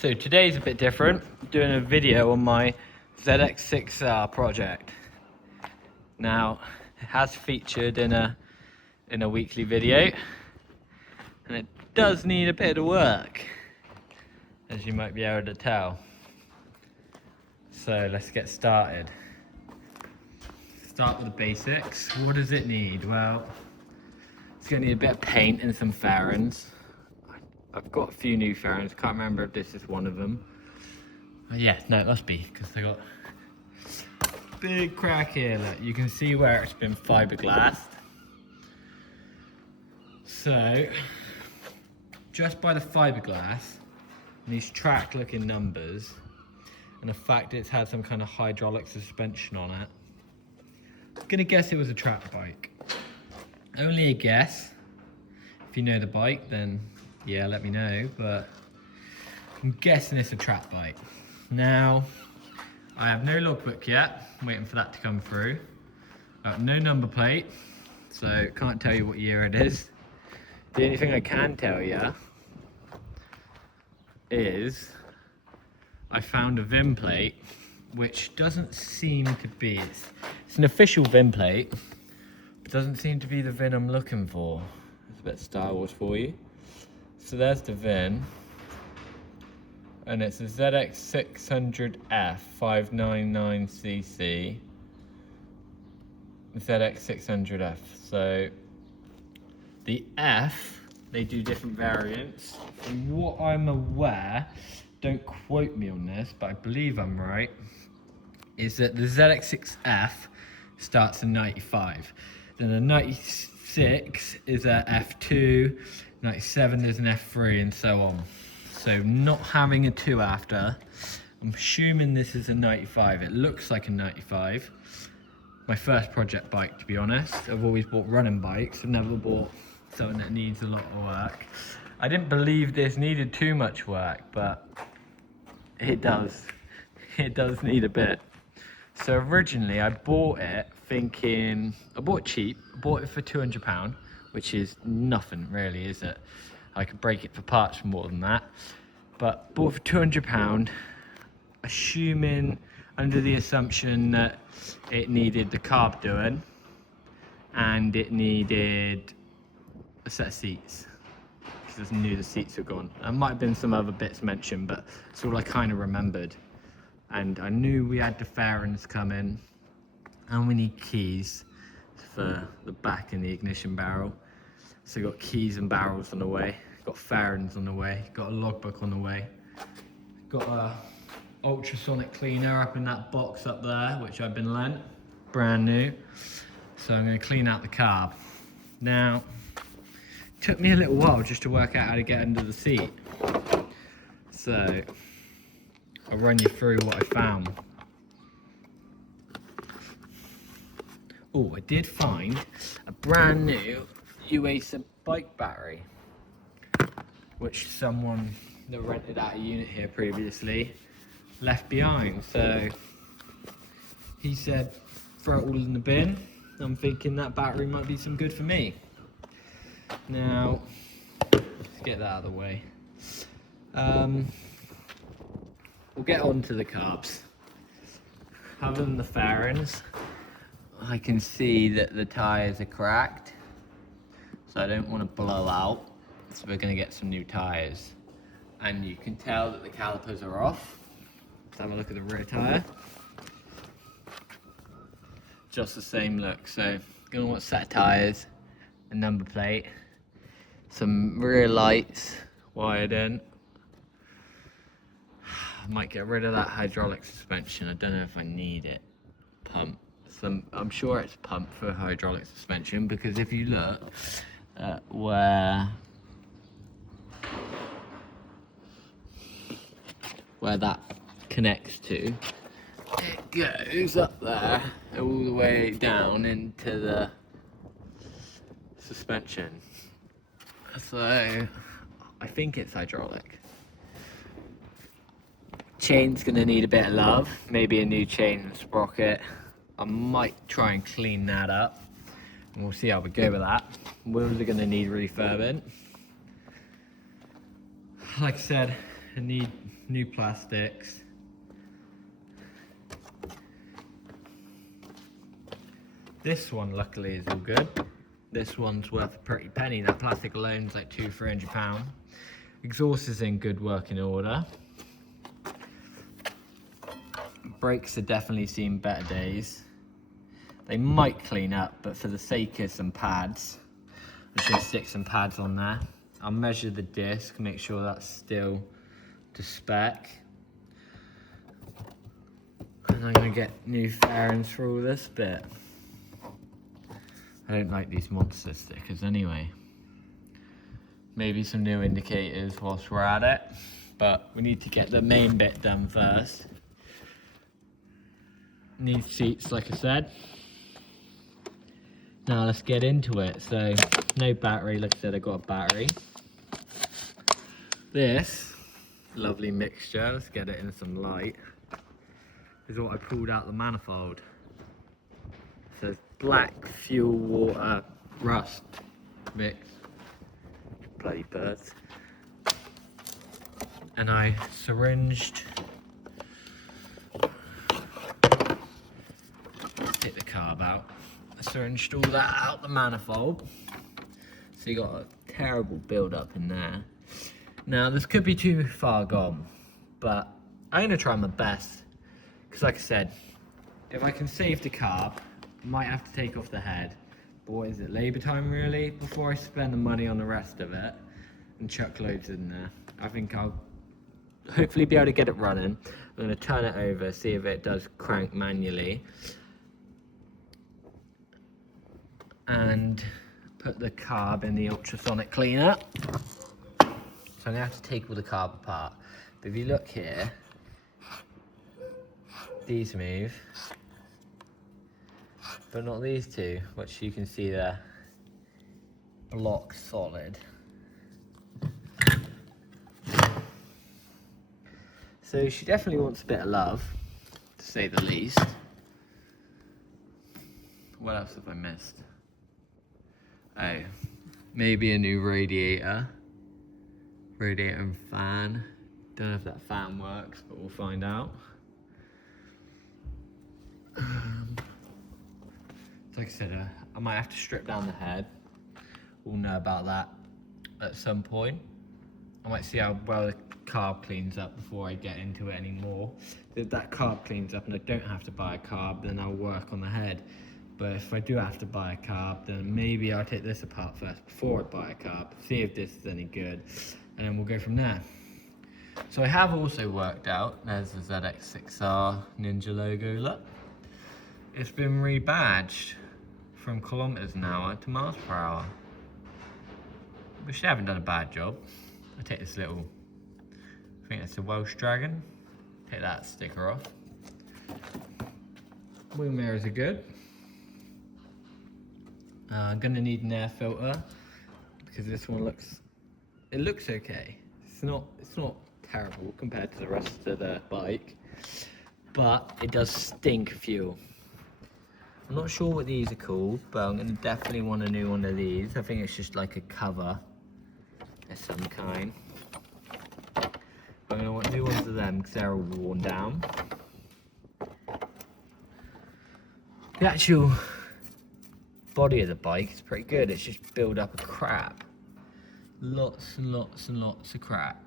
So today's a bit different. I'm doing a video on my ZX-6R project. Now, it has featured in a weekly video, and it does need a bit of work, as you might be able to tell. So let's get started. Start with the basics. What does it need? Well, it's going to need a bit of paint and some fairings. I've got a few new fairings. Can't remember if this is one of them. Yeah, no, it must be, because they got big crack here. Look, you can see where it's been fiberglassed. So, just by the fiberglass and these track-looking numbers, and the fact it's had some kind of hydraulic suspension on it, I'm gonna guess it was a track bike. Only a guess. If you know the bike, then yeah, let me know, but I'm guessing it's a track bike. Now, I have no logbook yet. I'm waiting for that to come through. No number plate, so can't tell you what year it is. The only thing I can tell you is I found a VIN plate, which doesn't seem to be, it's an official VIN plate, but doesn't seem to be the VIN I'm looking for. It's a bit Star Wars for you. So there's the VIN, and it's a ZX-600F 599cc ZX-600F. So the F, they do different variants. From what I'm aware, don't quote me on this, but I believe I'm right, is that the ZX-6F starts in 95. Then the 96 is a F2, 97 is an F3, and so on. So not having a 2 after, I'm assuming this is a 95. It looks like a 95. My first project bike, to be honest. I've always bought running bikes. I've never bought something that needs a lot of work. I didn't believe this needed too much work, but it does. It does need a bit. So originally I bought it thinking, I bought it cheap. I bought it for £200, which is nothing really, is it? I could break it for parts for more than that. But bought it for £200, assuming, under the assumption that it needed the carb doing and it needed a set of seats, because I knew the seats were gone. There might have been some other bits mentioned, but it's all I kind of remembered. And I knew we had the fairings coming, and we need keys for the back and the ignition barrel. So got keys and barrels on the way, got fairings on the way, got a logbook on the way, got a ultrasonic cleaner up in that box up there, which I've been lent, brand new. So I'm going to clean out the carb. Now, it took me a little while just to work out how to get under the seat. So I'll run you through what I found. Oh, I did find a brand new UASA bike battery, which someone that rented out a unit here previously left behind. So he said, throw it all in the bin. I'm thinking that battery might be some good for me. Now, let's get that out of the way. We'll get on to the carbs. Other than the fairings, I can see that the tyres are cracked, so I don't want to blow out, so we're going to get some new tyres. And you can tell that the calipers are off. Let's have a look at the rear tyre. Just the same look, so going to want a set of tyres, a number plate, some rear lights wired in. I might get rid of that hydraulic suspension. I don't know if I need it. Pump. I'm sure it's pumped for hydraulic suspension, because if you look at where that connects to, it goes up there all the way down into the suspension. So I think it's hydraulic. Chain's gonna need a bit of love, maybe a new chain and sprocket. I might try and clean that up, and we'll see how we go with that. Wheels are gonna need refurbing. Like I said, I need new plastics. This one luckily is all good. This one's worth a pretty penny. That plastic alone is like £200–300. Exhaust is in good working order. Brakes are definitely seen better days. They might clean up, but for the sake of some pads, I'm just going to stick some pads on there. I'll measure the disc, make sure that's still to spec. And I'm going to get new fairings for all this bit. I don't like these monster stickers anyway. Maybe some new indicators whilst we're at it, but we need to get the main bit done first. Need seats, like I said. Now let's get into it. So, no battery, like I said, I got a battery. This lovely mixture, let's get it in some light, is what I pulled out the manifold. So black fuel, water, rust mix. Bloody birds. And I syringed. Let's take the carb out. I syringed all that out the manifold. So you got a terrible build up in there. Now this could be too far gone, but I'm gonna try my best. Because like I said, if I can save the carb, I might have to take off the head. But what is it, labour time really? Before I spend the money on the rest of it and chuck loads in there, I think I'll hopefully be able to get it running. I'm going to turn it over, see if it does crank manually. And put the carb in the ultrasonic cleaner. So I'm going to have to take all the carb apart. But if you look here, these move. But not these two, which you can see there, block solid. So she definitely wants a bit of love, to say the least. What else have I missed? Oh, maybe a new radiator and fan. Don't know if that fan works, but we'll find out. Like I said, I might have to strip down the head. We'll know about that at some point. I might see how well the carb cleans up before I get into it anymore. If that carb cleans up and I don't have to buy a carb, then I'll work on the head. But if I do have to buy a carb, then maybe I'll take this apart first before I buy a carb, see if this is any good, and then we'll go from there. So I have also worked out, there's the ZX-6R Ninja logo, look. It's been rebadged from kilometers an hour to miles per hour. Which they haven't done a bad job. I take this little, I think it's a Welsh Dragon. Take that sticker off. Wheel mirrors are good. I'm gonna need an air filter because this one looks okay. It's not terrible compared to the rest of the bike, but it does stink fuel. I'm not sure what these are called, but I'm gonna definitely want a new one of these. I think it's just like a cover of some kind. But I'm gonna want new ones of them because they're all worn down. The actual body of the bike is pretty good. It's just built up of crap. Lots and lots and lots of crap.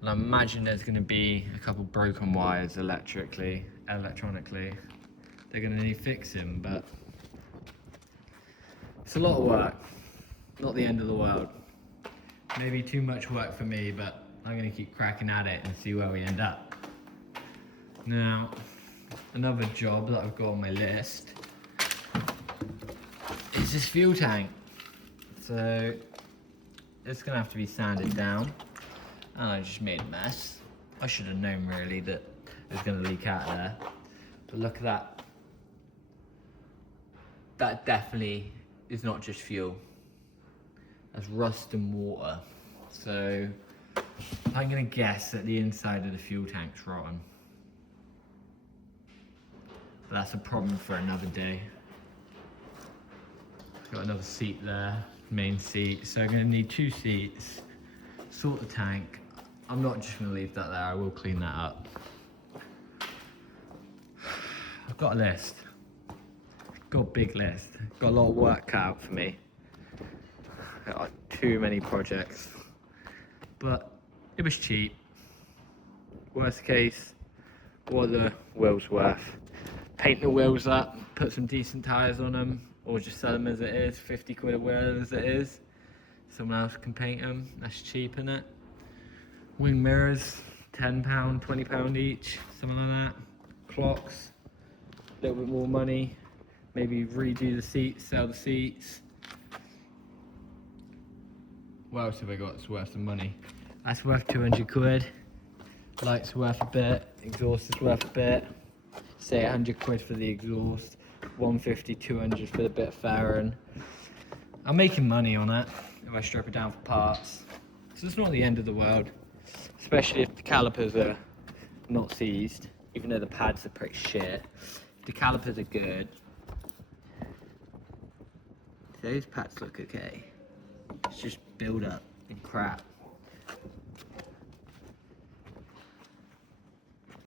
And I imagine there's gonna be a couple broken wires electronically. They're gonna need fixing, but it's a lot of work. Not the end of the world. Maybe too much work for me, but I'm gonna keep cracking at it and see where we end up. Now, another job that I've got on my list is this fuel tank. So it's gonna have to be sanded down. And I just made a mess. I should have known really that it was gonna leak out of there. But look at that. That definitely is not just fuel. That's rust and water. So I'm gonna guess that the inside of the fuel tank's rotten. But that's a problem for another day. Got another seat there, main seat. So I'm gonna need two seats, sort the tank. I'm not just gonna leave that there, I will clean that up. I've got a list. Got a big list. Got a lot of work cut out for me. Got too many projects. But it was cheap. Worst case, what are the wheels worth? Paint the wheels up, put some decent tyres on them, or just sell them as it is, 50 quid a wheel as it is. Someone else can paint them, that's cheap, innit? Wing mirrors, £10, £20 each, something like that. Clocks, a little bit more money. Maybe redo the seats, sell the seats. What else have I got that's worth some money? That's worth 200 quid. Lights worth a bit, exhaust is worth a bit. Say 100 quid for the exhaust, 150, 200 for the bit of fairing. I'm making money on it if I strip it down for parts. So it's not the end of the world, especially if the calipers are not seized, even though the pads are pretty shit. If the calipers are good, those pads look okay. It's just build up and crap.